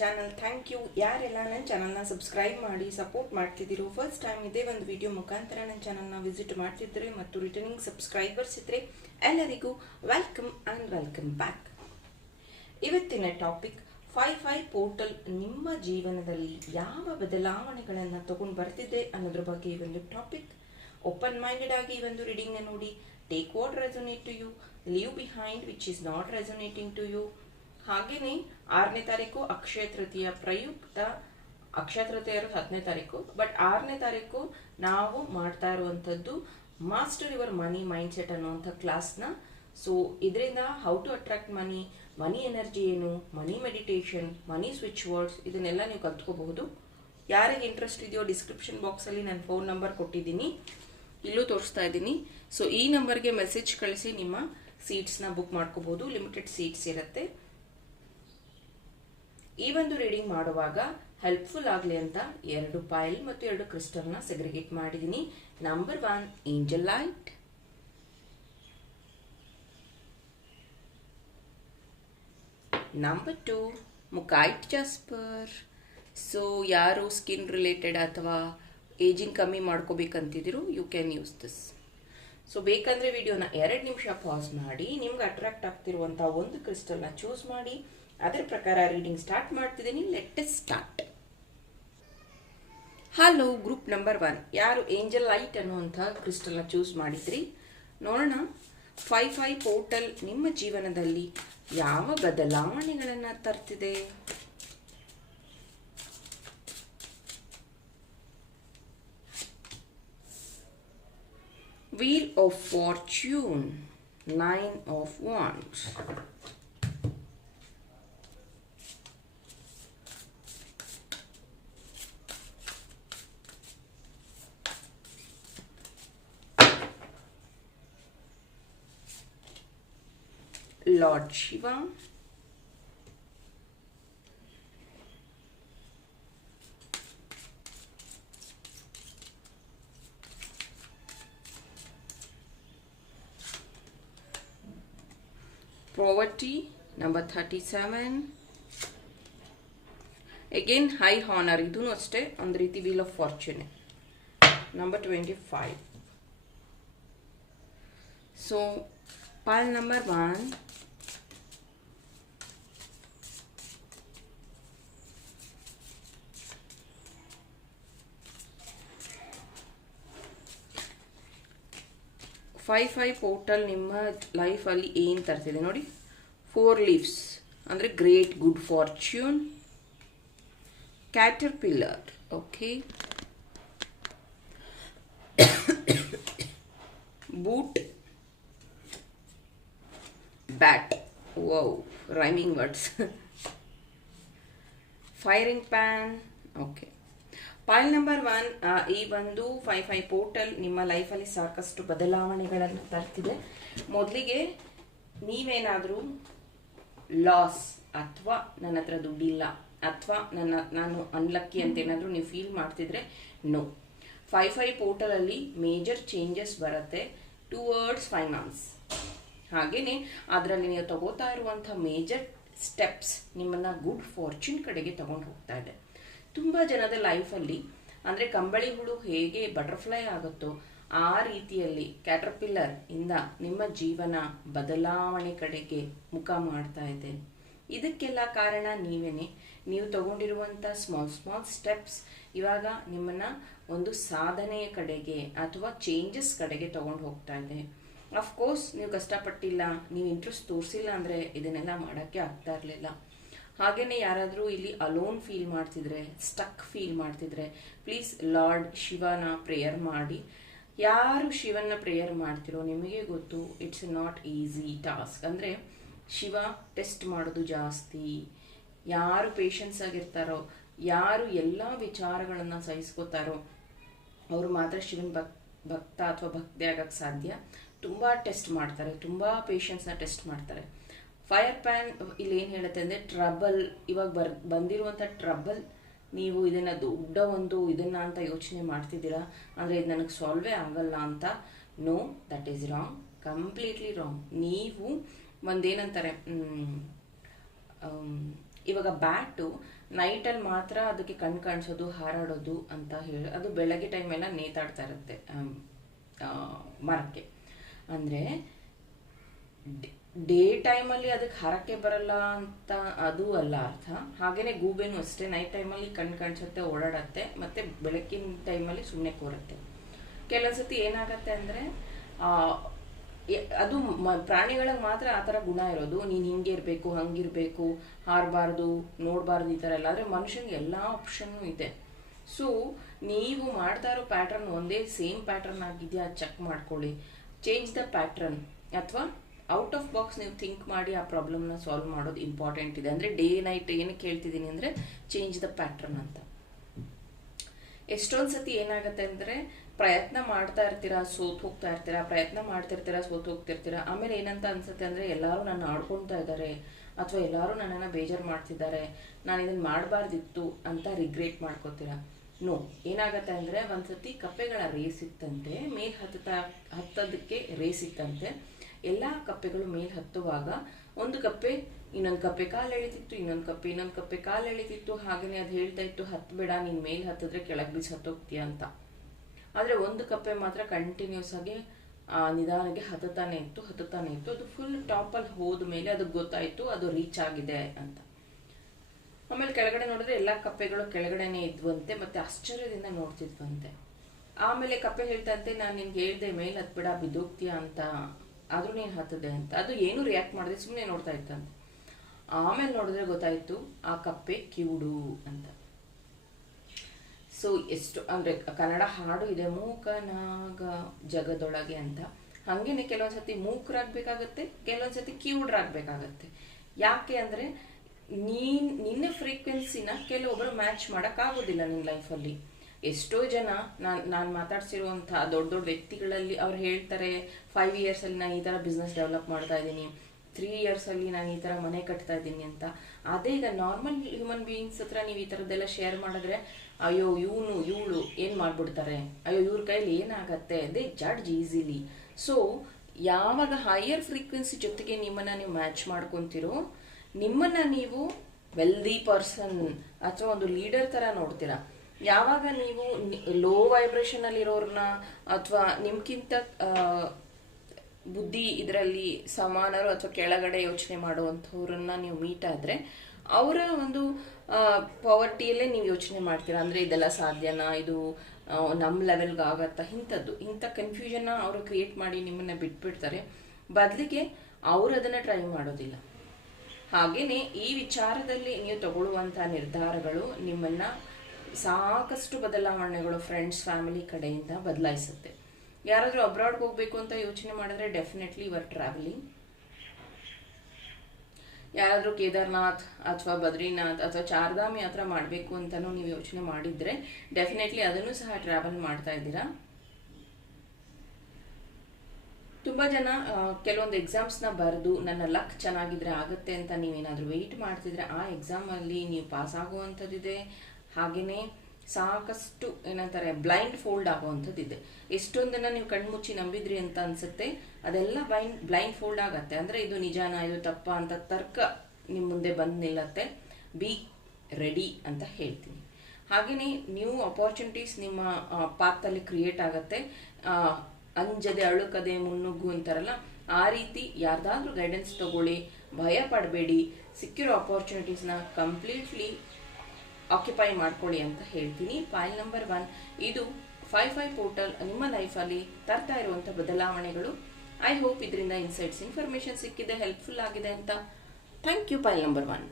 Channel thank you ಯಾರೆಲ್ಲ ನನ್ನ ಚಾನಲ್ನ ಸಬ್ಸ್ಕ್ರೈಬ್ ಮಾಡಿ ಸಪೋರ್ಟ್ ಮಾಡ್ತಿದ್ದೀರೋ ಫಸ್ಟ್ ಟೈಮ್ ಇದೇ ಒಂದು ವಿಡಿಯೋ ಮುಖಾಂತರ ನನ್ನ ಚಾನಲ್ನ ವಿಸಿಟ್ ಮಾಡ್ತಿದ್ದರೆ ಮತ್ತು ರಿಟರ್ನಿಂಗ್ ಸಬ್ಸ್ಕ್ರೈಬರ್ಸ್ ಇದ್ದರೆ ಎಲ್ಲರಿಗೂ ವೆಲ್ಕಮ್ ಆ್ಯಂಡ್ ವೆಲ್ಕಮ್ ಬ್ಯಾಕ್ ಇವತ್ತಿನ ಟಾಪಿಕ್ ಫೈ ಫೈ ಪೋರ್ಟಲ್ ನಿಮ್ಮ ಜೀವನದಲ್ಲಿ ಯಾವ ಬದಲಾವಣೆಗಳನ್ನು ತಗೊಂಡು ಬರ್ತಿದೆ ಅನ್ನೋದ್ರ ಬಗ್ಗೆ ಈ ಒಂದು ಟಾಪಿಕ್ ಓಪನ್ ಮೈಂಡೆಡ್ ಆಗಿ ಈ ಒಂದು ರೀಡಿಂಗ್ನ ನೋಡಿ. Take what resonate to you leave behind which is not resonating to you ಹಾಗೆಯೇ ಆರನೇ ತಾರೀಕು ಅಕ್ಷಯ ತೃತೀಯ ಪ್ರಯುಕ್ತ ಅಕ್ಷಯ ತೃತೀಯ ಇರೋದು ಹತ್ತನೇ ತಾರೀಕು. ಬಟ್ ಆರನೇ ತಾರೀಕು ನಾವು ಮಾಡ್ತಾ ಇರುವಂಥದ್ದು master your money mind set ಅನ್ನುವಂಥ ಕ್ಲಾಸ್ನ ಸೊ ಇದರಿಂದ how to attract money money energy ಏನು money meditation money switch words ಇದನ್ನೆಲ್ಲ ನೀವು ಕಲ್ತ್ಕೋಬಹುದು. ಯಾರಿಗೆ ಇಂಟ್ರೆಸ್ಟ್ ಇದೆಯೋ ಡಿಸ್ಕ್ರಿಪ್ಷನ್ ಬಾಕ್ಸಲ್ಲಿ ನಾನು ಫೋನ್ ನಂಬರ್ ಕೊಟ್ಟಿದ್ದೀನಿ. ಇಲ್ಲೂ ತೋರಿಸ್ತಾ ಇದ್ದೀನಿ. ಸೊ ಈ ನಂಬರ್ಗೆ ಮೆಸೇಜ್ ಕಳಿಸಿ ನಿಮ್ಮ ಸೀಟ್ಸ್ನ ಬುಕ್ ಮಾಡ್ಕೋಬಹುದು. ಲಿಮಿಟೆಡ್ ಸೀಟ್ಸ್ ಇರುತ್ತೆ. ಈ ಒಂದು ರೀಡಿಂಗ್ ಮಾಡುವಾಗ ಹೆಲ್ಪ್ಫುಲ್ ಆಗಲಿ ಅಂತ ಎರಡು ಪೈಲ್ ಮತ್ತು ಎರಡು ಕ್ರಿಸ್ಟಲ್ನ ಸೆಗ್ರಿಗೇಟ್ ಮಾಡಿದ್ದೀನಿ number one angel light number two mookaite jasper so ಯಾರು ಸ್ಕಿನ್ ರಿಲೇಟೆಡ್ ಅಥವಾ ಏಜಿಂಗ್ ಕಮ್ಮಿ ಮಾಡ್ಕೋಬೇಕಂತಿದ್ದೀರೋ you can use this so ಬೇಕಂದರೆ ವಿಡಿಯೋನ ಎರಡು ನಿಮಿಷ ಪಾಸ್ ಮಾಡಿ. ನಿಮ್ಗೆ ಅಟ್ರಾಕ್ಟ್ ಆಗ್ತಿರುವಂಥ ಒಂದು ಕ್ರಿಸ್ಟಲ್ನ ಚೂಸ್ ಮಾಡಿ. ಅದರ ಪ್ರಕಾರ ರೀಡಿಂಗ್ ಸ್ಟಾರ್ಟ್ ಮಾಡ್ತಿದ್ದೀನಿ. Let start hello group number one ಯಾರು ಏಂಜಲ್ ಲೈಟ್ ಅನ್ನುವಂಥ ಕ್ರಿಸ್ಟಲ್ನ ಚೂಸ್ ಮಾಡಿದ್ರಿ? ನೋಡೋಣ. ಫೈ ಫೈ ಪೋರ್ಟಲ್ ನಿಮ್ಮ ಜೀವನದಲ್ಲಿ ಯಾವ ಬದಲಾವಣೆಗಳನ್ನು ತರ್ತಿದೆ? Wheel of Fortune, nine of Wands. Lord Shiva poverty number 37 again high honor idu ಅಷ್ಟೇ ಒಂದು ರೀತಿ wheel of fortune number 25 so pile number 1 five five portal ನಿಮ್ಮ ಲೈಫಲ್ಲಿ ಏನು ತರ್ತಿದೆ ನೋಡಿ? ಫೋರ್ ಲೀವ್ಸ್ ಅಂದರೆ great good fortune caterpillar okay boot bat wow rhyming words frying pan okay pile number one ಈ ಒಂದು ಫೈ ಫೈ ಪೋರ್ಟಲ್ ನಿಮ್ಮ ಲೈಫಲ್ಲಿ ಸಾಕಷ್ಟು ಬದಲಾವಣೆಗಳನ್ನು ತರ್ತಿದೆ. ಮೊದಲಿಗೆ ನೀವೇನಾದರೂ ಲಾಸ್ ಅಥವಾ ನನ್ನ ಹತ್ರ ದುಡ್ಡಿಲ್ಲ ಅಥವಾ ನನ್ನ, ನಾನು ಅನ್ಲಕ್ಕಿ ಅಂತ ಏನಾದರೂ ನೀವು ಫೀಲ್ ಮಾಡ್ತಿದ್ರೆ ನೋ ಫೈ ಫೈ ಪೋರ್ಟಲಲ್ಲಿ ಮೇಜರ್ ಚೇಂಜಸ್ ಬರುತ್ತೆ ಟುವರ್ಡ್ಸ್ ಫೈನಾನ್ಸ್ ಹಾಗೆಯೇ ಅದರಲ್ಲಿ ನೀವು ತಗೋತಾ ಇರುವಂಥ ಮೇಜರ್ ಸ್ಟೆಪ್ಸ್ ನಿಮ್ಮನ್ನು ಗುಡ್ ಫಾರ್ಚ್ಯೂನ್ ಕಡೆಗೆ ತಗೊಂಡು ಹೋಗ್ತಾ ಇದೆ. ತುಂಬ ಜನದ ಲೈಫಲ್ಲಿ ಅಂದರೆ ಕಂಬಳಿ ಹುಳು ಹೇಗೆ ಬಟರ್ಫ್ಲೈ ಆಗುತ್ತೋ ಆ ರೀತಿಯಲ್ಲಿ ಕ್ಯಾಟರ್ಪಿಲ್ಲರ್ ಇಂದ ನಿಮ್ಮ ಜೀವನ ಬದಲಾವಣೆ ಕಡೆಗೆ ಮುಖ ಮಾಡ್ತಾ ಇದೆ. ಇದಕ್ಕೆಲ್ಲ ಕಾರಣ ನೀವೇನೆ. ನೀವು ತಗೊಂಡಿರುವಂಥ ಸ್ಮಾಲ್ ಸ್ಮಾಲ್ ಸ್ಟೆಪ್ಸ್ ಇವಾಗ ನಿಮ್ಮನ್ನು ಒಂದು ಸಾಧನೆಯ ಕಡೆಗೆ ಅಥವಾ ಚೇಂಜಸ್ ಕಡೆಗೆ ತಗೊಂಡು ಹೋಗ್ತಾ ಇದೆ. ಅಫ್ಕೋರ್ಸ್ ನೀವು ಕಷ್ಟಪಟ್ಟಿಲ್ಲ, ನೀವು ಇಂಟ್ರೆಸ್ಟ್ ತೋರಿಸಿಲ್ಲ ಅಂದರೆ ಇದನ್ನೆಲ್ಲ ಮಾಡೋಕ್ಕೆ ಆಗ್ತಾ ಇರಲಿಲ್ಲ. ಹಾಗೆಯೇ ಯಾರಾದರೂ ಇಲ್ಲಿ ಅಲೋನ್ ಫೀಲ್ ಮಾಡ್ತಿದ್ರೆ ಸ್ಟಕ್ ಫೀಲ್ ಮಾಡ್ತಿದ್ರೆ ಪ್ಲೀಸ್ ಲಾರ್ಡ್ ಶಿವನ ಪ್ರೇಯರ್ ಮಾಡಿ. ಯಾರು ಶಿವನ ಪ್ರೇಯರ್ ಮಾಡ್ತಿರೋ ನಿಮಗೆ ಗೊತ್ತು ಇಟ್ಸ್ ನಾಟ್ ಈಸಿ ಟಾಸ್ಕ್ ಅಂದರೆ ಶಿವ ಟೆಸ್ಟ್ ಮಾಡೋದು ಜಾಸ್ತಿ. ಯಾರು ಪೇಷನ್ಸ್ ಆಗಿರ್ತಾರೋ, ಯಾರು ಎಲ್ಲ ವಿಚಾರಗಳನ್ನು ಸಹಿಸ್ಕೋತಾರೋ, ಅವರು ಮಾತ್ರ ಶಿವನ ಭಕ್, ಭಕ್ತ ಅಥವಾ ಭಕ್ತಿ ಆಗಕ್ಕೆ ಸಾಧ್ಯ. ತುಂಬ ಟೆಸ್ಟ್ ಮಾಡ್ತಾರೆ, ತುಂಬ ಪೇಷನ್ಸ್ನ ಟೆಸ್ಟ್ ಮಾಡ್ತಾರೆ. ಫೈರ್ ಪ್ಯಾನ್ ಇಲ್ಲಿ ಏನು ಹೇಳುತ್ತೆ ಅಂದರೆ ಟ್ರಬಲ್ ಇವಾಗ ಬರ್ ಬಂದಿರುವಂಥ ಟ್ರಬಲ್ ನೀವು ಇದನ್ನು ದೊಡ್ಡ ಒಂದು ಇದನ್ನು ಅಂತ ಯೋಚನೆ ಮಾಡ್ತಿದ್ದೀರಾ? ಅಂದರೆ ಇದು ನನಗೆ ಸಾಲ್ವೇ ಆಗಲ್ಲ ಅಂತ. No that is wrong completely wrong ನೀವು ಒಂದೇನಂತಾರೆ ಇವಾಗ ಬ್ಯಾಟು ನೈಟಲ್ಲಿ ಮಾತ್ರ ಅದಕ್ಕೆ ಕಣ್ಣು ಕಾಣಿಸೋದು, ಹಾರಾಡೋದು ಅಂತ ಹೇಳಿ, ಅದು ಬೆಳಗ್ಗೆ ಟೈಮೆಲ್ಲ ನೇತಾಡ್ತಾ ಇರುತ್ತೆ ಮರಕ್ಕೆ. ಅಂದರೆ ಡೇ ಟೈಮಲ್ಲಿ ಅದಕ್ಕೆ ಹರಕೆ ಬರಲ್ಲ ಅಂತ ಅದು ಅಲ್ಲ ಅರ್ಥ. ಹಾಗೇನೆ ಗೂಬೆನು ಅಷ್ಟೇ, ನೈಟ್ ಟೈಮಲ್ಲಿ ಕಣ್ ಕಾಣಿಸುತ್ತೆ, ಓಡಾಡತ್ತೆ, ಮತ್ತೆ ಬೆಳಕಿನ ಟೈಮಲ್ಲಿ ಸುಮ್ಮನೆ ಕೂರುತ್ತೆ. ಕೆಲವೊಂದ್ಸತಿ ಏನಾಗತ್ತೆ ಅಂದರೆ ಅದು ಪ್ರಾಣಿಗಳಿಗೆ ಮಾತ್ರ ಆ ಥರ ಗುಣ ಇರೋದು. ನೀನು ಹಿಂಗೆ ಇರಬೇಕು ಹಂಗಿರಬೇಕು ಹಾರಬಾರ್ದು, ನೋಡಬಾರ್ದು ಈ ಥರ ಎಲ್ಲ. ಆದರೆ ಮನುಷ್ಯನಿಗೆ ಎಲ್ಲ ಆಪ್ಷನ್ನು ಇದೆ. ಸೊ ನೀವು ಮಾಡ್ತಾ ಇರೋ ಪ್ಯಾಟ್ರನ್ ಒಂದೇ ಸೇಮ್ ಪ್ಯಾಟ್ರನ್ ಆಗಿದೆಯಾ? ಚೆಕ್ ಮಾಡ್ಕೊಳ್ಳಿ. ಚೇಂಜ್ ದ ಪ್ಯಾಟ್ರನ್ ಅಥವಾ ಔಟ್ ಆಫ್ ಬಾಕ್ಸ್ ನೀವು ಥಿಂಕ್ ಮಾಡಿ ಆ ಪ್ರಾಬ್ಲಮ್ನ ಸಾಲ್ವ್ ಮಾಡೋದು ಇಂಪಾರ್ಟೆಂಟ್ ಇದೆ. ಅಂದರೆ ಡೇ, ನೈಟ್ ಏನು ಕೇಳ್ತಿದ್ದೀನಿ ಅಂದರೆ ಚೇಂಜ್ ದ ಪ್ಯಾಟ್ರನ್ ಅಂತ. ಎಷ್ಟೊಂದು ಸತಿ ಏನಾಗುತ್ತೆ ಅಂದರೆ ಪ್ರಯತ್ನ ಮಾಡ್ತಾ ಇರ್ತೀರಾ, ಸೋತ್ ಹೋಗ್ತಾ ಇರ್ತೀರಾ, ಪ್ರಯತ್ನ ಮಾಡ್ತಿರ್ತೀರಾ ಸೋತ್ ಹೋಗ್ತಿರ್ತೀರಾ ಆಮೇಲೆ ಏನಂತ ಅನ್ಸುತ್ತೆ ಅಂದರೆ ಎಲ್ಲರೂ ನನ್ನ ಆಡ್ಕೊಳ್ತಾ ಇದ್ದಾರೆ, ಅಥವಾ ಎಲ್ಲರೂ ನನ್ನನ್ನು ಬೇಜಾರು ಮಾಡ್ತಿದ್ದಾರೆ, ನಾನು ಇದನ್ನು ಮಾಡಬಾರ್ದಿತ್ತು ಅಂತ ರಿಗ್ರೆಟ್ ಮಾಡ್ಕೋತೀರ. ನೋ ಏನಾಗತ್ತೆ ಅಂದರೆ ಒಂದ್ಸತಿ ಕಪ್ಪೆಗಳ ರೇಸ್ ಇತ್ತಂತೆ, ಮೇಲ್ ಹತ್ತುತ್ತಾ, ಹತ್ತೋದಕ್ಕೆ ರೇಸ್ ಇತ್ತಂತೆ. ಎಲ್ಲ ಕಪ್ಪೆಗಳು ಮೇಲೆ ಹತ್ತುವಾಗ ಒಂದು ಕಪ್ಪೆ ಇನ್ನೊಂದು ಕಪ್ಪೆ ಕಾಲು ಎಳಿತಿತ್ತು ಇನ್ನೊಂದು ಕಪ್ಪೆ ಇನ್ನೊಂದು ಕಪ್ಪೆ ಕಾಲು ಎಳಿತಿತ್ತು. ಹಾಗೆಯೇ ಅದು ಹೇಳ್ತಾ ಇತ್ತು ಹತ್ತಬೇಡ ನೀನು ಮೇಲೆ ಹತ್ತಿದ್ರೆ ಕೆಳಗೆ ಬೀಚ್ ಹತ್ತೋಗ್ತೀಯ ಅಂತ. ಆದರೆ ಒಂದು ಕಪ್ಪೆ ಮಾತ್ರ ಕಂಟಿನ್ಯೂಸ್ ಆಗಿ ಆ, ನಿಧಾನಕ್ಕೆ ಹತ್ತತಾನೆ ಇತ್ತು ಹತ್ತತಾನೆ ಇತ್ತು. ಅದು ಫುಲ್ ಟಾಪಲ್ಲಿ ಹೋದ ಮೇಲೆ ಅದಕ್ಕೆ ಗೊತ್ತಾಯಿತು ಅದು ರೀಚ್ ಆಗಿದೆ ಅಂತ. ಆಮೇಲೆ ಕೆಳಗಡೆ ನೋಡಿದ್ರೆ ಎಲ್ಲ ಕಪ್ಪೆಗಳು ಕೆಳಗಡೆನೇ ಇದ್ವಂತೆ ಮತ್ತೆ ಆಶ್ಚರ್ಯದಿಂದ ನೋಡ್ತಿದ್ವಂತೆ. ಆಮೇಲೆ ಕಪ್ಪೆ ಹೇಳ್ತಂತೆ ನಾನು ನಿನ್ಗೆ ಹೇಳ್ದೆ ಮೇಲೆ ಹತ್ಬೇಡ ಬಿದ್ದೋಗ್ತೀಯ ಅಂತ. ಆದ್ರೂ ನೀನು ಹತ್ತದೆ ಅಂತ. ಅದು ಏನು ರಿಯಾಕ್ಟ್ ಮಾಡಿದೆ ಸುಮ್ಮನೆ ನೋಡ್ತಾ ಇತ್ತಂತೆ ಆಮೇಲೆ ನೋಡಿದ್ರೆ ಗೊತ್ತಾಯ್ತು, ಆ ಕಪ್ಪೆ ಕಿವುಡು ಅಂತ. ಸೊ ಎಷ್ಟು ಅಂದರೆ ಕನ್ನಡ ಹಾಡು ಇದೆ ಮೂಕನಾಗ ಜಗದೊಳಗೆ ಅಂತ. ಹಂಗೇನೆ ಕೆಲವೊಂದ್ಸತಿ ಮೂಕರಾಗಬೇಕಾಗತ್ತೆ ಕೆಲವೊಂದ್ಸತಿ ಕಿವುಡ್ರಾಗಬೇಕಾಗತ್ತೆ. ಯಾಕೆ ಅಂದರೆ ನೀನ್, ನಿನ್ನ ಫ್ರೀಕ್ವೆನ್ಸಿನ ಕೆಲವೊಬ್ಬರು ಮ್ಯಾಚ್ ಮಾಡೋಕ್ಕಾಗೋದಿಲ್ಲ ನಿನ್ನ ಲೈಫಲ್ಲಿ ಎಷ್ಟೋ ಜನ ನಾನು ನಾನು ಮಾತಾಡ್ಸಿರುವಂಥ ದೊಡ್ಡ ದೊಡ್ಡ ವ್ಯಕ್ತಿಗಳಲ್ಲಿ ಅವ್ರು ಹೇಳ್ತಾರೆ ಫೈವ್ ಇಯರ್ಸಲ್ಲಿ ನಾನು ಈ ಥರ ಬಿಸ್ನೆಸ್ ಡೆವಲಪ್ ಮಾಡ್ತಾ ಇದ್ದೀನಿ ತ್ರೀ ಇಯರ್ಸಲ್ಲಿ ನಾನು ಈ ಥರ ಮನೆ ಕಟ್ತಾ ಇದ್ದೀನಿ ಅಂತ. ಅದೇ ಈಗ ನಾರ್ಮಲ್ ಹ್ಯೂಮನ್ ಬೀಯಿಂಗ್ಸ್ ಹತ್ರ ನೀವು ಈ ಥರದ್ದೆಲ್ಲ ಶೇರ್ ಮಾಡಿದ್ರೆ, ಅಯ್ಯೋ, ಇವನು, ಇವಳು ಏನು ಮಾಡ್ಬಿಡ್ತಾರೆ? ಅಯ್ಯೋ, ಇವ್ರ ಕೈಯಲ್ಲಿ ಏನಾಗತ್ತೆ? ದೇ ಜಡ್ಜ್ ಈಸಿಲಿ ಸೊ ಯಾವಾಗ ಹೈಯರ್ ಫ್ರೀಕ್ವೆನ್ಸಿ ಜೊತೆಗೆ ನಿಮ್ಮನ್ನ ನೀವು ಮ್ಯಾಚ್ ಮಾಡ್ಕೊತಿರೋ, ನಿಮ್ಮನ್ನ ನೀವು ವೆಲ್ದಿ ಪರ್ಸನ್ ಅಥವಾ ಒಂದು ಲೀಡರ್ ತರ ನೋಡ್ತೀರಾ. ಯಾವಾಗ ನೀವು ಲೋ ವೈಬ್ರೇಷನ್ ಅಲ್ಲಿ ಇರೋರ್ನ ಅಥವಾ ನಿಮ್ಗಿಂತ ಬುದ್ಧಿ ಇದರಲ್ಲಿ ಸಮಾನರು ಅಥವಾ ಕೆಳಗಡೆ ಯೋಚನೆ ಮಾಡುವಂಥವ್ರನ್ನ ನೀವು ಮೀಟ್ ಆದ್ರೆ, ಅವರ ಒಂದು ಪವರ್ಟಿಯಲ್ಲೇ ನೀವು ಯೋಚನೆ ಮಾಡ್ತೀರಾ. ಅಂದ್ರೆ ಇದೆಲ್ಲ ಸಾಧ್ಯನಾ? ಇದು ನಮ್ಮ ಲೆವೆಲ್ಗೆ ಆಗತ್ತಾ ಇಂಥದ್ದು. ಇಂಥ ಕನ್ಫ್ಯೂಷನ್ನ ಅವರು ಕ್ರಿಯೇಟ್ ಮಾಡಿ ನಿಮ್ಮನ್ನ ಬಿಟ್ಬಿಡ್ತಾರೆ. ಬದಲಿಗೆ ಅವರು ಅದನ್ನ ಟ್ರೈ ಮಾಡೋದಿಲ್ಲ. ಹಾಗೇನೆ ಈ ವಿಚಾರದಲ್ಲಿ ನೀವು ತಗೊಳ್ಳುವಂಥ ನಿರ್ಧಾರಗಳು ನಿಮ್ಮನ್ನ ಸಾಕಷ್ಟು ಬದಲಾವಣೆಗಳು ಫ್ರೆಂಡ್ಸ್ ಫ್ಯಾಮಿಲಿ ಕಡೆಯಿಂದ ಬದಲಾಯಿಸುತ್ತೆ. ಯಾರಾದರೂ ಅಬ್ರಾಡ್ಗೆ ಹೋಗಬೇಕು ಅಂತ ಯೋಚನೆ ಮಾಡಿದ್ರೆ ಡೆಫಿನೆಟ್ಲಿ ಯುವರ್ ಟ್ರಾವೆಲಿಂಗ್ ಯಾರಾದರೂ ಕೇದಾರ್ನಾಥ್ ಅಥವಾ ಬದ್ರಿನಾಥ್ ಅಥವಾ ಚಾರ್ಧಾಮ್ ಯಾತ್ರೆ ಮಾಡಬೇಕು ಅಂತಲೂ ನೀವು ಯೋಚನೆ ಮಾಡಿದರೆ ಡೆಫಿನೆಟ್ಲಿ ಅದನ್ನು ಸಹ ಟ್ರಾವೆಲ್ ಮಾಡ್ತಾ ಇದ್ದೀರಾ. ತುಂಬ ಜನ ಕೆಲವೊಂದು ಎಕ್ಸಾಮ್ಸ್ನ ಬರೆದು ನನ್ನ ಲಕ್ ಚೆನ್ನಾಗಿದ್ರೆ ಆಗುತ್ತೆ ಅಂತ ನೀವೇನಾದರೂ ವೆಯ್ಟ್ ಮಾಡ್ತಿದ್ರೆ ಆ ಎಕ್ಸಾಮಲ್ಲಿ ನೀವು ಪಾಸ್ ಆಗುವಂಥದ್ದಿದೆ. ಹಾಗೆಯೇ ಸಾಕಷ್ಟು, ಏನಂತಾರೆ ಬ್ಲೈಂಡ್ ಫೋಲ್ಡ್ ಆಗುವಂಥದ್ದಿದೆ. ಎಷ್ಟೊಂದನ್ನು ನೀವು ಕಣ್ಮುಚ್ಚಿ ನಂಬಿದ್ರಿ ಅಂತ ಅನ್ಸುತ್ತೆ. ಅದೆಲ್ಲ ಬ್ಲೈಂಡ್ ಬ್ಲೈಂಡ್ ಫೋಲ್ಡ್ ಆಗತ್ತೆ. ಅಂದರೆ ಇದು ನಿಜಾನ, ಇದು ತಪ್ಪ ಅಂತ ತರ್ಕ ನಿಮ್ಮ ಮುಂದೆ ಬಂದು ನಿಲ್ಲತ್ತೆ. ಬಿ ರೆಡಿ ಅಂತ ಹೇಳ್ತೀನಿ. ಹಾಗೆಯೇ ನ್ಯೂ ಅಪಾರ್ಚುನಿಟೀಸ್ ನಿಮ್ಮ ಪಾತಲ್ಲಿ ಕ್ರಿಯೇಟ್ ಆಗತ್ತೆ. ಅಂಜದೆ, ಅಳುಕದೆ, ಮುನ್ನುಗ್ಗು ಅಂತಾರಲ್ಲ, ಆ ರೀತಿ ಯಾರ್ದಾದ್ರೂ ಗೈಡೆನ್ಸ್ ತಗೊಳ್ಳಿ. ಭಯ ಪಡಬೇಡಿ. ಸಿಕ್ಕಿರೋ ಅಪಾರ್ಚುನಿಟೀಸ್ನ ಕಂಪ್ಲೀಟ್ಲಿ ಆಕ್ಯುಪೈ ಮಾಡ್ಕೊಳ್ಳಿ ಅಂತ ಹೇಳ್ತೀನಿ. ಫೈಲ್ ನಂಬರ್ ಒನ್ ಇದು ಫೈವ್ ಫೈವ್ ಪೋರ್ಟಲ್ ನಿಮ್ಮ ಲೈಫಲ್ಲಿ ತರ್ತಾ ಇರುವಂಥ ಬದಲಾವಣೆಗಳು. ಐ ಹೋಪ್ ಇದರಿಂದ ಇನ್ಸೈಟ್ಸ್ ಇನ್ಫಾರ್ಮೇಷನ್ ಸಿಕ್ಕಿದೆ ಹೆಲ್ಪ್ಫುಲ್ ಆಗಿದೆ ಅಂತ. Thank you file number one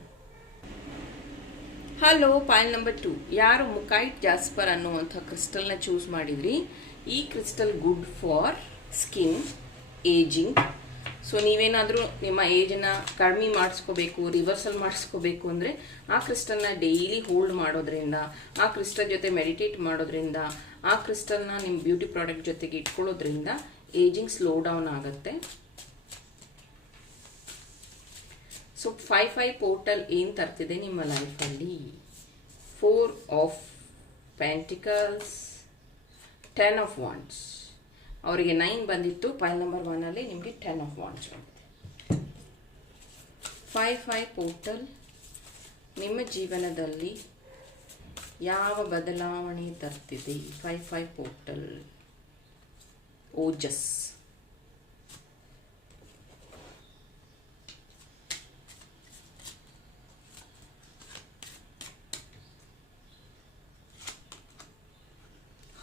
hello file number two ಯಾರು ಮುಕೈಟ್ ಜಾಸ್ಪರ್ ಅನ್ನುವಂಥ ಕ್ರಿಸ್ಟಲ್ನ ಚೂಸ್ ಮಾಡಿದ್ರಿ? ಈ crystal good for skin ageing so ನೀವೇನಾದರೂ ನಿಮ್ಮ ಏಜನ್ನು ಕಡಿಮೆ ಮಾಡಿಸ್ಕೋಬೇಕು ರಿವರ್ಸಲ್ ಮಾಡಿಸ್ಕೋಬೇಕು ಅಂದರೆ ಆ ಕ್ರಿಸ್ಟಲ್ನ ಡೈಲಿ ಹೋಲ್ಡ್ ಮಾಡೋದ್ರಿಂದ, ಆ ಕ್ರಿಸ್ಟಲ್ ಜೊತೆ ಮೆಡಿಟೇಟ್ ಮಾಡೋದ್ರಿಂದ, ಆ ಕ್ರಿಸ್ಟಲ್ನ ನಿಮ್ಮ ಬ್ಯೂಟಿ ಪ್ರಾಡಕ್ಟ್ ಜೊತೆಗೆ ಇಟ್ಕೊಳ್ಳೋದ್ರಿಂದ ಏಜಿಂಗ್ ಸ್ಲೋ ಡೌನ್ ಆಗುತ್ತೆ. ಸೊ ಫೈವ್ ಫೈವ್ ಪೋರ್ಟಲ್ ಏನು ತರ್ತಿದೆ ನಿಮ್ಮ ಲೈಫಲ್ಲಿ four of pentacles ten of wands ಅವರಿಗೆ ನೈನ್ ಬಂದಿತ್ತು. ಫೈಲ್ ನಂಬರ್ ಒನ್ನಲ್ಲಿ ನಿಮಗೆ ಟೆನ್ ಆಫ್ ವಾಂಡ್ಸ್ ಬಂದಿದೆ. ಫೈವ್ ಫೈವ್ ಪೋರ್ಟಲ್ ನಿಮ್ಮ ಜೀವನದಲ್ಲಿ ಯಾವ ಬದಲಾವಣೆ ತರ್ತಿದೆ? Five five portal Ojas.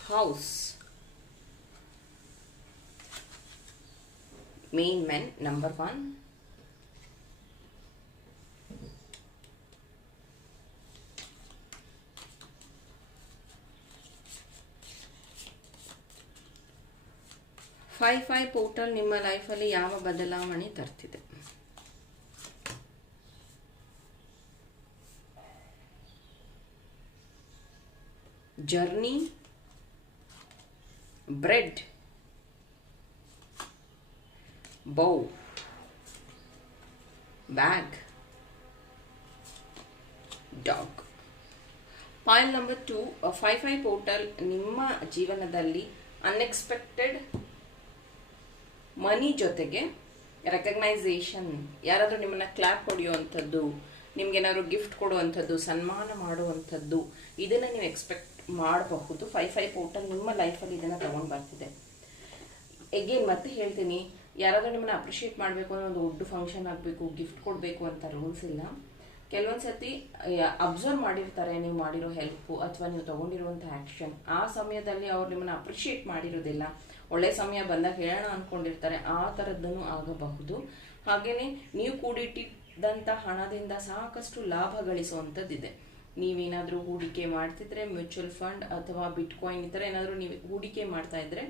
House main men number one five five portal ನಿಮ್ಮ ಲೈಫಲ್ಲಿ ಯಾವ ಬದಲಾವಣೆ ತರ್ತಿದೆ? Journey bread bow bag dog pile number two five five portal ನಿಮ್ಮ ಜೀವನದಲ್ಲಿ ಅನ್ಎಕ್ಸ್ಪೆಕ್ಟೆಡ್ ಮನಿ ಜೊತೆಗೆ ರೆಕಗ್ನೈಸೇಷನ್ ಯಾರಾದರೂ ನಿಮ್ಮನ್ನ ಕ್ಲಾಪ್ ಹೊಡೆಯುವಂಥದ್ದು ನಿಮ್ಗೇನಾದ್ರು ಗಿಫ್ಟ್ ಕೊಡುವಂಥದ್ದು, ಸನ್ಮಾನ ಮಾಡುವಂಥದ್ದು, ಇದನ್ನು ನೀವು ಎಕ್ಸ್ಪೆಕ್ಟ್ ಮಾಡಬಹುದು. ಫೈವ್ ಫೈವ್ ಪೋರ್ಟಲ್ ನಿಮ್ಮ ಲೈಫಲ್ಲಿ ಇದನ್ನು ತಗೊಂಡು ಬರ್ತಿದೆ. ಎಗೇನ್ ಮತ್ತೆ ಹೇಳ್ತೀನಿ ಯಾರಾದರೂ ನಿಮ್ಮನ್ನ ಅಪ್ರಿಷಿಯೇಟ್ ಮಾಡಬೇಕು ಅನ್ನೋ ಒಂದು ದೊಡ್ಡ ಫಂಕ್ಷನ್ ಆಗಬೇಕು ಗಿಫ್ಟ್ ಕೊಡಬೇಕು ಅಂತ ರೂಲ್ಸ್ ಇಲ್ಲ. ಕೆಲವೊಂದು ಸರ್ತಿ ಅಬ್ಸರ್ವ್ ಮಾಡಿರ್ತಾರೆ, ನೀವು ಮಾಡಿರೋ ಹೆಲ್ಪು ಅಥವಾ ನೀವು ತೊಗೊಂಡಿರುವಂಥ ಆ್ಯಕ್ಷನ್ ಆ ಸಮಯದಲ್ಲಿ ಅವ್ರು ನಿಮ್ಮನ್ನ ಅಪ್ರಿಷಿಯೇಟ್ ಮಾಡಿರೋದಿಲ್ಲ. ಒಳ್ಳೆ ಸಮಯ ಬಂದಾಗ ಹೇಳೋಣ ಅಂದ್ಕೊಂಡಿರ್ತಾರೆ ಆ ಥರದ್ದನ್ನು ಆಗಬಹುದು. ಹಾಗೆಯೇ ನೀವು ಕೂಡಿಟ್ಟಿದ್ದಂಥ ಹಣದಿಂದ ಸಾಕಷ್ಟು ಲಾಭ ಗಳಿಸುವಂಥದ್ದಿದೆ ನೀವೇನಾದರೂ ಹೂಡಿಕೆ ಮಾಡ್ತಿದ್ರೆ ಮ್ಯೂಚುವಲ್ ಫಂಡ್ ಅಥವಾ ಬಿಟ್ಕಾಯಿನ್ ಈ ಥರ ಏನಾದರೂ ನೀವು ಹೂಡಿಕೆ ಮಾಡ್ತಾ ಇದ್ರೆ,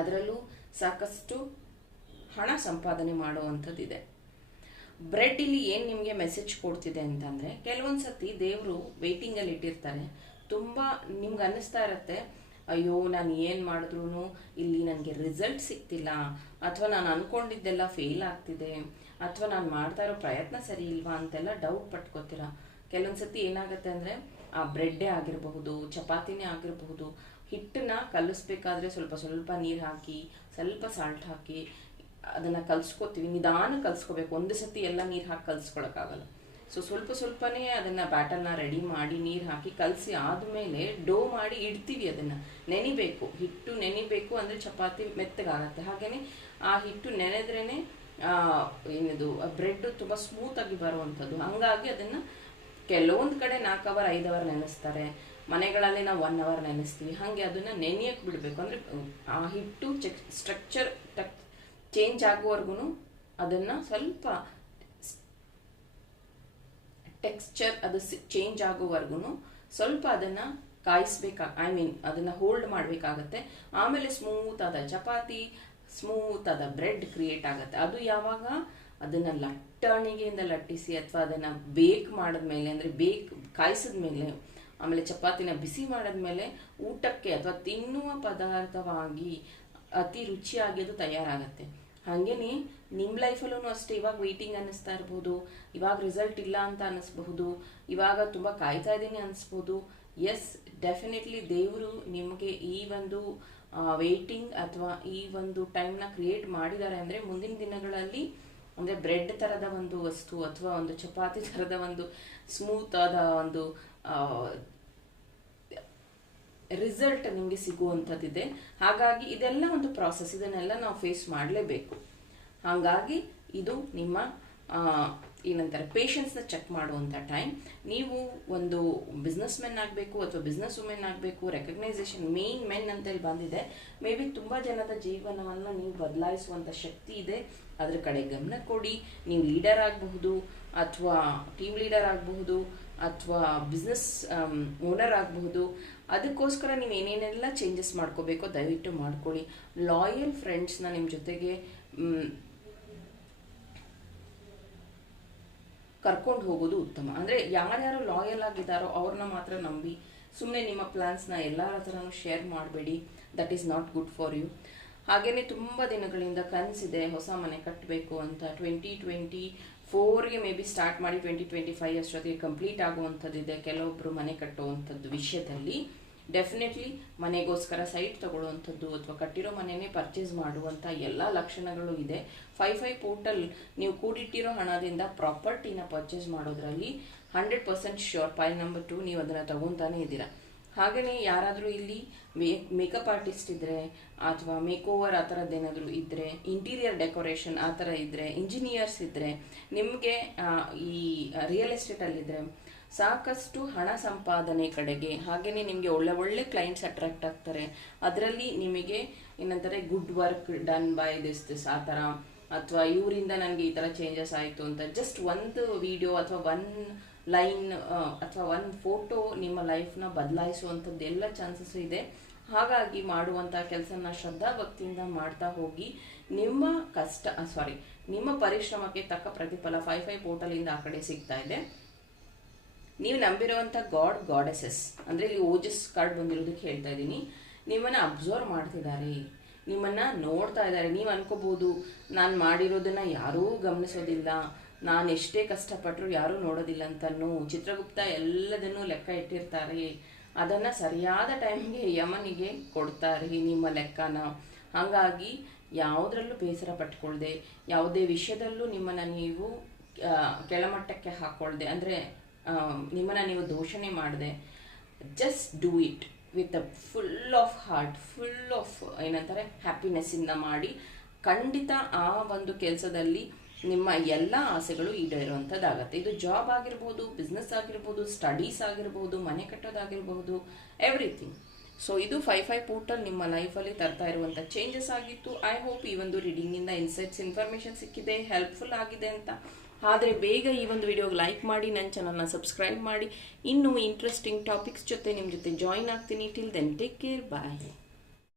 ಅದರಲ್ಲೂ ಸಾಕಷ್ಟು ಹಣ ಸಂಪಾದನೆ ಮಾಡುವಂಥದ್ದಿದೆ. ಬ್ರೆಡ್ ಇಲ್ಲಿ ಏನು ನಿಮಗೆ ಮೆಸೇಜ್ ಕೊಡ್ತಿದೆ ಅಂತಂದರೆ ಕೆಲವೊಂದು ಸತಿ ದೇವರು ವೆಯ್ಟಿಂಗಲ್ಲಿ ಇಟ್ಟಿರ್ತಾರೆ. ತುಂಬ ನಿಮ್ಗೆ ಅನ್ನಿಸ್ತಾ ಇರುತ್ತೆ, ಅಯ್ಯೋ, ನಾನು ಏನು ಮಾಡಿದ್ರು ಇಲ್ಲಿ ನನಗೆ ರಿಸಲ್ಟ್ ಸಿಗ್ತಿಲ್ಲ. ಅಥವಾ ನಾನು ಅಂದ್ಕೊಂಡಿದ್ದೆಲ್ಲ ಫೇಲ್ ಆಗ್ತಿದೆ. ಅಥವಾ ನಾನು ಮಾಡ್ತಾ ಇರೋ ಪ್ರಯತ್ನ ಸರಿ ಇಲ್ವಾ ಅಂತೆಲ್ಲ ಡೌಟ್ ಪಟ್ಕೋತೀರ. ಕೆಲವೊಂದು ಸತಿ ಏನಾಗುತ್ತೆ ಅಂದರೆ, ಆ ಬ್ರೆಡ್ಡೇ ಆಗಿರಬಹುದು, ಚಪಾತಿನೇ ಆಗಿರಬಹುದು, ಹಿಟ್ಟನ್ನ ಕಲಿಸ್ಬೇಕಾದ್ರೆ ಸ್ವಲ್ಪ ಸ್ವಲ್ಪ ನೀರು ಹಾಕಿ, ಸ್ವಲ್ಪ ಸಾಲ್ಟ್ ಹಾಕಿ ಅದನ್ನು ಕಲಿಸ್ಕೋತೀವಿ, ನಿಧಾನ ಕಲಿಸ್ಕೋಬೇಕು. ಒಂದು ಸತಿ ಎಲ್ಲ ನೀರು ಹಾಕಿ ಕಲಿಸ್ಕೊಳಕ್ಕಾಗಲ್ಲ. ಸೊ ಸ್ವಲ್ಪ ಸ್ವಲ್ಪನೇ ಅದನ್ನು ಬ್ಯಾಟರ್ನ ರೆಡಿ ಮಾಡಿ ನೀರು ಹಾಕಿ ಕಲಸಿ ಆದಮೇಲೆ ಡೋ ಮಾಡಿ ಇಡ್ತೀವಿ ಅದನ್ನು. ನೆನಿಬೇಕು. ಹಿಟ್ಟು ನೆನಿಬೇಕು ಅಂದರೆ ಚಪಾತಿ ಮೆತ್ತಗಾಗತ್ತೆ. ಹಾಗೆಯೇ ಆ ಹಿಟ್ಟು ನೆನೆದ್ರೇ ಏನಿದು ಬ್ರೆಡ್ ತುಂಬ ಸ್ಮೂತಾಗಿ ಬರುವಂಥದ್ದು. ಹಂಗಾಗಿ ಅದನ್ನು ಕೆಲವೊಂದು ಕಡೆ ನಾಲ್ಕು ಅವರ್ ಐದು ಅವರ್ ನೆನೆಸ್ತಾರೆ. ಮನೆಗಳಲ್ಲಿ ನಾವು ಒನ್ ಅವರ್ ನೆನೆಸ್ತೀವಿ. ಹಾಗೆ ಅದನ್ನು ನೆನೆಯಕ್ಕೆ ಬಿಡಬೇಕು. ಅಂದರೆ, ಆ ಹಿಟ್ಟು ಚೆಕ್ ಸ್ಟ್ರಕ್ಚರ್ ಟಕ್ ಚೇಂಜ್ ಆಗುವವರೆಗೂ ಅದನ್ನು ಸ್ವಲ್ಪ ಟೆಕ್ಸ್ಚರ್ ಅದು ಚೇಂಜ್ ಆಗೋವರೆಗೂ ಸ್ವಲ್ಪ ಅದನ್ನು ಕಾಯಿಸ್ಬೇಕಾ ಐ ಮೀನ್ ಅದನ್ನು ಹೋಲ್ಡ್ ಮಾಡಬೇಕಾಗತ್ತೆ. ಆಮೇಲೆ ಸ್ಮೂತ್ ಆದ ಚಪಾತಿ ಸ್ಮೂತ್ ಆದ ಬ್ರೆಡ್ ಕ್ರಿಯೇಟ್ ಆಗುತ್ತೆ. ಅದು ಯಾವಾಗ? ಅದನ್ನು ಲಟ್ಟಣಿಗೆಯಿಂದ ಲಟ್ಟಿಸಿ ಅಥವಾ ಅದನ್ನು ಬೇಕ್ ಮಾಡಿದ್ಮೇಲೆ, ಅಂದರೆ ಬೇಕ್ ಕಾಯಿಸಿದ ಮೇಲೆ ಆಮೇಲೆ ಚಪಾತಿನ ಬಿಸಿ ಮಾಡಿದ್ಮೇಲೆ ಊಟಕ್ಕೆ ಅಥವಾ ತಿನ್ನುವ ಪದಾರ್ಥವಾಗಿ ಅತಿ ರುಚಿಯಾಗಿ ಅದು ತಯಾರಾಗತ್ತೆ ಹಾಗೇನೆ ನಿಮ್ಮ ಲೈಫಲ್ಲೂ ಅಷ್ಟೇ, ಇವಾಗ ವೆಯ್ಟಿಂಗ್ ಅನ್ನಿಸ್ತಾ ಇರ್ಬೋದು, ಇವಾಗ ರಿಸಲ್ಟ್ ಇಲ್ಲ ಅಂತ ಅನ್ನಿಸ್ಬಹುದು, ಇವಾಗ ತುಂಬ ಕಾಯ್ತಾ ಇದ್ದೀನಿ ಅನ್ನಿಸ್ಬೋದು. ಎಸ್ ಡೆಫಿನೆಟ್ಲಿ ದೇವರು ನಿಮಗೆ ಈ ಒಂದು ವೇಟಿಂಗ್ ಅಥವಾ ಈ ಒಂದು ಟೈಮ್ನ ಕ್ರಿಯೇಟ್ ಮಾಡಿದ್ದಾರೆ ಅಂದರೆ ಮುಂದಿನ ದಿನಗಳಲ್ಲಿ ಅಂದರೆ ಬ್ರೆಡ್ ಥರದ ಒಂದು ವಸ್ತು ಅಥವಾ ಒಂದು ಚಪಾತಿ ಥರದ ಒಂದು ಸ್ಮೂತ್ ಆದ ಒಂದು ರಿಸಲ್ಟ್ ನಿಮಗೆ ಸಿಗುವಂಥದ್ದಿದೆ. ಹಾಗಾಗಿ ಇದೆಲ್ಲ ಒಂದು ಪ್ರಾಸೆಸ್ ಇದನ್ನೆಲ್ಲ ನಾವು ಫೇಸ್ ಮಾಡಲೇಬೇಕು. ಹಾಗಾಗಿ ಇದು ನಿಮ್ಮ ಏನಂತಾರೆ ಪೇಷನ್ಸ್ನ ಚೆಕ್ ಮಾಡುವಂಥ ಟೈಮ್ ನೀವು ಒಂದು ಬಿಸ್ನೆಸ್ ಮೆನ್ ಆಗಬೇಕು ಅಥವಾ ಬಿಸ್ನೆಸ್ ವುಮೆನ್ ಆಗಬೇಕು ರೆಕಗ್ನೈಸೇಷನ್ ಮೇನ್ ಮೆನ್ ಅಂತೇಳಿ ಬಂದಿದೆ. ಮೇ ಬಿ ತುಂಬ ಜನದ ಜೀವನವನ್ನು ನೀವು ಬದಲಾಯಿಸುವಂಥ ಶಕ್ತಿ ಇದೆ. ಅದ್ರ ಕಡೆ ಗಮನ ಕೊಡಿ. ನೀವು ಲೀಡರ್ ಆಗಬಹುದು ಅಥವಾ ಟೀಮ್ ಲೀಡರ್ ಆಗಬಹುದು ಅಥವಾ ಬಿಸ್ನೆಸ್ ಓನರ್ ಆಗಬಹುದು. ಅದಕ್ಕೋಸ್ಕರ ನೀವು ಏನೇನೆಲ್ಲ ಚೇಂಜಸ್ ಮಾಡ್ಕೋಬೇಕೋ ದಯವಿಟ್ಟು ಮಾಡ್ಕೊಳ್ಳಿ. ಲಾಯಲ್ ಫ್ರೆಂಡ್ಸ್ನ ನಿಮ್ಮ ಜೊತೆಗೆ ಕರ್ಕೊಂಡು ಹೋಗೋದು ಉತ್ತಮ. ಅಂದರೆ ಯಾರ್ಯಾರು ಲಾಯಲ್ ಆಗಿದ್ದಾರೋ ಅವ್ರನ್ನ ಮಾತ್ರ ನಂಬಿ. ಸುಮ್ಮನೆ ನಿಮ್ಮ ಪ್ಲಾನ್ಸ್ನ ಎಲ್ಲರ ಹತ್ರನೂ ಶೇರ್ ಮಾಡಬೇಡಿ. That is not good for you ಹಾಗೆಯೇ ತುಂಬ ದಿನಗಳಿಂದ ಕನಸಿದೆ ಹೊಸ ಮನೆ ಕಟ್ಟಬೇಕು ಅಂತ. ಟ್ವೆಂಟಿ ಟ್ವೆಂಟಿ ಫೋರ್ಗೆ ಮೇ ಬಿ ಸ್ಟಾರ್ಟ್ ಮಾಡಿ ಟ್ವೆಂಟಿ ಟ್ವೆಂಟಿ ಫೈವ್ ಅಷ್ಟೊತ್ತಿಗೆ ಕಂಪ್ಲೀಟ್ ಆಗುವಂಥದ್ದಿದೆ. ಕೆಲವೊಬ್ಬರು ಮನೆ ಕಟ್ಟುವಂಥದ್ದು ವಿಷಯದಲ್ಲಿ. ಡೆಫಿನೆಟ್ಲಿ ಮನೆಗೋಸ್ಕರ ಸೈಟ್ ತಗೊಳ್ಳುವಂಥದ್ದು ಅಥವಾ ಕಟ್ಟಿರೋ ಮನೆಯೇ ಪರ್ಚೇಸ್ ಮಾಡುವಂಥ ಎಲ್ಲ ಲಕ್ಷಣಗಳು ಇದೆ. ಫೈವ್ ಫೈವ್ ಪೋರ್ಟಲ್ ನೀವು ಕೂಡಿಟ್ಟಿರೋ ಹಣದಿಂದ ಪ್ರಾಪರ್ಟಿನ ಪರ್ಚೇಸ್ ಮಾಡೋದ್ರಲ್ಲಿ hundred percent sure pile number two ನೀವು ಅದನ್ನು ತಗೊತಾನೆ ಇದ್ದೀರಾ. ಹಾಗೆಯೇ ಯಾರಾದರೂ ಇಲ್ಲಿ ಮೇಕಪ್ ಆರ್ಟಿಸ್ಟ್ ಇದ್ದರೆ ಅಥವಾ ಮೇಕ್ ಓವರ್ ಆ ಥರದ್ದು ಏನಾದರೂ ಇದ್ದರೆ ಇಂಟೀರಿಯರ್ ಡೆಕೋರೇಷನ್ ಆ ಥರ ಇದ್ದರೆ ಇಂಜಿನಿಯರ್ಸ್ ಇದ್ದರೆ ನಿಮಗೆ ಈ ರಿಯಲ್ ಎಸ್ಟೇಟಲ್ಲಿದ್ದರೆ ಸಾಕಷ್ಟು ಹಣ ಸಂಪಾದನೆ ಕಡೆಗೆ ಹಾಗೆಯೇ ನಿಮಗೆ ಒಳ್ಳೆ ಒಳ್ಳೆ ಕ್ಲೈಂಟ್ಸ್ ಅಟ್ರಾಕ್ಟ್ ಆಗ್ತಾರೆ. ಅದರಲ್ಲಿ ನಿಮಗೆ ಏನಂತಾರೆ good work done by this this ಆ ಥರ ಅಥವಾ ಇವರಿಂದ ನನಗೆ ಈ ಥರ ಚೇಂಜಸ್ ಆಯಿತು ಅಂತ ಜಸ್ಟ್ ಒಂದು ವಿಡಿಯೋ ಅಥವಾ ಒನ್ ಲೈನ್ ಅಥವಾ ಒಂದು ಫೋಟೋ ನಿಮ್ಮ ಲೈಫ್ನ ಬದಲಾಯಿಸುವಂಥದ್ದು ಎಲ್ಲ ಚಾನ್ಸಸ್ ಇದೆ. ಹಾಗಾಗಿ ಮಾಡುವಂಥ ಕೆಲಸನ ಶ್ರದ್ಧಾ ಭಕ್ತಿಯಿಂದ ಮಾಡ್ತಾ ಹೋಗಿ ನಿಮ್ಮ ಕಷ್ಟ ಸಾರಿ ನಿಮ್ಮ ಪರಿಶ್ರಮಕ್ಕೆ ತಕ್ಕ ಪ್ರತಿಫಲ ಫೈ ಫೈ ಪೋರ್ಟಲಿಂದ ಆ ಕಡೆ ಸಿಗ್ತಾ ಇದೆ. ನೀವು ನಂಬಿರುವಂಥ ಗಾಡ್ ಗಾಡೆಸಸ್ ಅಂದರೆ ಇಲ್ಲಿ ಓಜಸ್ ಕಾರ್ಡ್ ಬಂದಿರೋದಕ್ಕೆ ಹೇಳ್ತಾ ಇದ್ದೀನಿ. ನಿಮ್ಮನ್ನು ಅಬ್ಸರ್ವ್ ಮಾಡ್ತಿದ್ದಾರೆ. ನಿಮ್ಮನ್ನು ನೋಡ್ತಾ ಇದ್ದಾರೆ. ನೀವು ಅನ್ಕೋಬೋದು, ನಾನು ಮಾಡಿರೋದನ್ನು ಯಾರೂ ಗಮನಿಸೋದಿಲ್ಲ. ನಾನು ಎಷ್ಟೇ ಕಷ್ಟಪಟ್ಟರು ಯಾರೂ ನೋಡೋದಿಲ್ಲ ಅಂತನೂ ಚಿತ್ರಗುಪ್ತ ಎಲ್ಲದನ್ನೂ ಲೆಕ್ಕ ಇಟ್ಟಿರ್ತಾರೆ. ಅದನ್ನು ಸರಿಯಾದ ಟೈಮ್ಗೆ ಯಮನಿಗೆ ಕೊಡ್ತಾರೆ ನಿಮ್ಮ ಲೆಕ್ಕನ. ಹಾಗಾಗಿ ಯಾವುದರಲ್ಲೂ ಬೇಸರ ಪಟ್ಕೊಳ್ದೆ, ಯಾವುದೇ ವಿಷಯದಲ್ಲೂ ನಿಮ್ಮನ್ನು ನೀವು ಕೆಳಮಟ್ಟಕ್ಕೆ ಹಾಕ್ಕೊಳ್ದೆ ಅಂದರೆ ನಿಮ್ಮನ್ನು ನೀವು ದೂಷಣೆ ಮಾಡದೆ. Just do it with a full of heart full of ಏನಂತಾರೆ ಹ್ಯಾಪಿನೆಸ್ಸಿಂದ ಮಾಡಿ ಖಂಡಿತ ಆ ಒಂದು ಕೆಲಸದಲ್ಲಿ ನಿಮ್ಮ ಎಲ್ಲ ಆಸೆಗಳು ಈಡೇರುವಂಥದ್ದಾಗತ್ತೆ ಇದು ಜಾಬ್ ಆಗಿರ್ಬೋದು ಬಿಸ್ನೆಸ್ ಆಗಿರ್ಬೋದು ಸ್ಟಡೀಸ್ ಆಗಿರ್ಬೋದು, ಮನೆ ಕಟ್ಟೋದಾಗಿರ್ಬೋದು ಎವ್ರಿಥಿಂಗ್ ಸೊ ಇದು ಫೈವ್ ಫೈವ್ ಪೋರ್ಟಲ್ ನಿಮ್ಮ ಲೈಫಲ್ಲಿ ತರ್ತಾ ಇರುವಂಥ ಚೇಂಜಸ್ ಆಗಿತ್ತು. ಐ ಹೋಪ್ ಈ ಒಂದು ರೀಡಿಂಗಿಂದ ಇನ್ಸೈಟ್ಸ್ ಇನ್ಫಾರ್ಮೇಷನ್ ಸಿಕ್ಕಿದೆ ಹೆಲ್ಪ್ಫುಲ್ ಆಗಿದೆ ಅಂತ. ಆದರೆ ಬೇಗ ಈ ಒಂದು ವಿಡಿಯೋಗೆ ಲೈಕ್ ಮಾಡಿ ನನ್ನ ಚಾನಲ್ನ ಸಬ್ಸ್ಕ್ರೈಬ್ ಮಾಡಿ. ಇನ್ನೂ ಇಂಟ್ರೆಸ್ಟಿಂಗ್ ಟಾಪಿಕ್ಸ್ ಜೊತೆ ನಿಮ್ಮ ಜೊತೆ ಜಾಯಿನ್ ಆಗ್ತೀನಿ. Till then take care bye